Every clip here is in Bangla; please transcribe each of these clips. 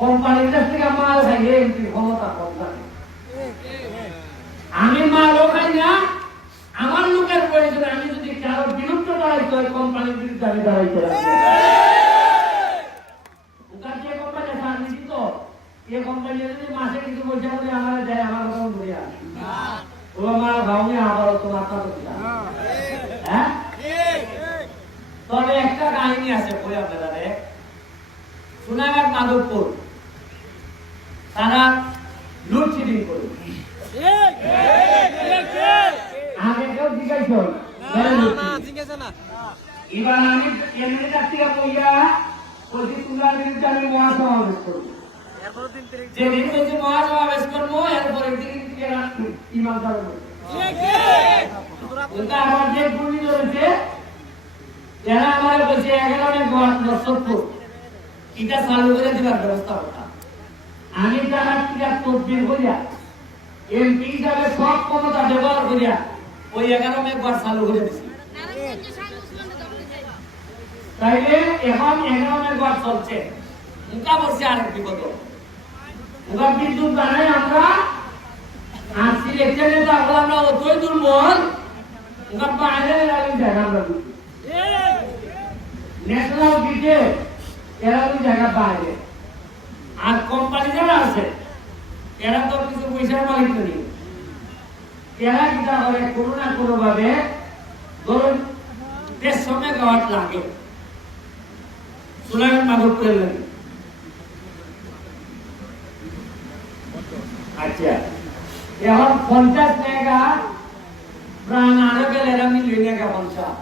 কোম্পানির কাছ থেকে মাল খাইয়ে এমপি ক্ষমতা কম থাকে। আমি মালও খাই না, আমার লোকের প্রয়োজনে আমি যদি কারও বিরুদ্ধে দাঁড়াইতে হয়, কোম্পানির বিরুদ্ধে আমি দাঁড়াইতে কোম্পানি তো? কোম্পানি কিছু পয়সা করে আমার দেয়, আমার কথা বলিয়া ও আমার হ্যাঁ? তবে একটা কাহিনী আছে বই আপনাদের সোনাঘাট মাধবপুর। তারা মহাসমাবেশ করব। করব আমার যে এরা আমার এগারো এটা চালু করে দেওয়ার ব্যবস্থা আমি তারা টিকা তদবির করিয়া এমপি হিসাবে সব ক্ষমতা ব্যবহার করিয়া ওই এগারো মেঘবার চালু করে দিছি। তাইলে এখন এগারো মেঘবার চলছে। মুখা বলছে আরেক বিপদ এবার বিদ্যুৎ জানাই আমরা আর সিলেকশনে তো এখন আমরা অতই দুর্বল। এবার বাইরে আমরা। বুঝি ন্যাশনাল গ্রিডে এরা জায়গা বাইরে আর কোম্পানি যারা আছে, এরা তো কিছু পয়সার মালিক নেই। এরা কিটা করে, কোনো না কোনো ভাবে ধরুন দেড়শো মেগাওয়াট লাগে। সুলাইমান মাধবপুরের লাগে আচ্ছা এখন পঞ্চাশ মেগা প্রাণ আরও গেলে এরা মিলিয়ে মেগা পঞ্চাশ।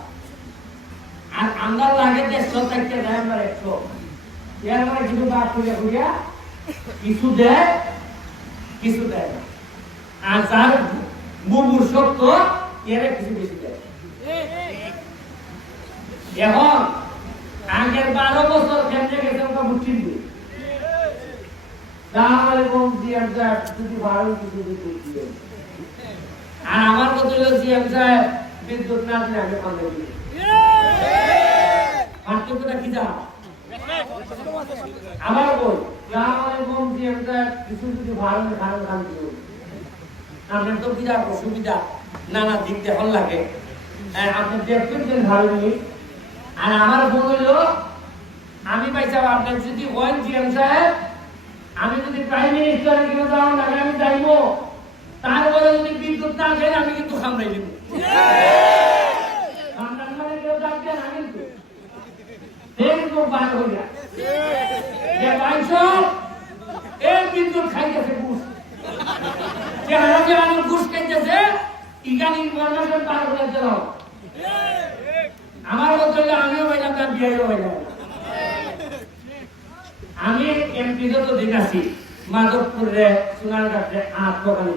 আর আমরা লাগে দেড়শো থেকে একশো। এর মানে কিছু বাদ করিয়া করিয়া কিছু দেয় কিছু দেয় না। আর যার বুবুর সত্য এরা কিছু বেশি দেয় এখন আগের বারো বছর কেমনে গেছে ওটা। আর আমার হলো জিএম কি জানো আমার বল কিছু যদি ভালো খান দিও আপনার তো নানা দিক লাগে। হ্যাঁ, আপনি দেখবেন যে ভালো নেই। আর আমার বোন হইল আমি পাইছিলাম আপনার যদি জিএম আমি যদি প্রাইম মিনিস্টারের কিনে যাওয়ার লাগে আমি যদি বিদ্যুৎ না আমি কিন্তু খামড়াই দিব খামড়ান মানে কেউ ডাকবেন না কিন্তু বার হইয়া যে পাইছ এই বিদ্যুৎ খাইতেছে ঘুষ। যে হারাজে মানুষ ঘুষ খাইতেছে ইগান ইনফরমেশন পার করে দিল আমার হলে আমিও পাইলাম, তার বিয়েও পাইলাম। আমি এমপি তো দিন আছি মাধবপুরে সোনারঘাটে আত্মকালী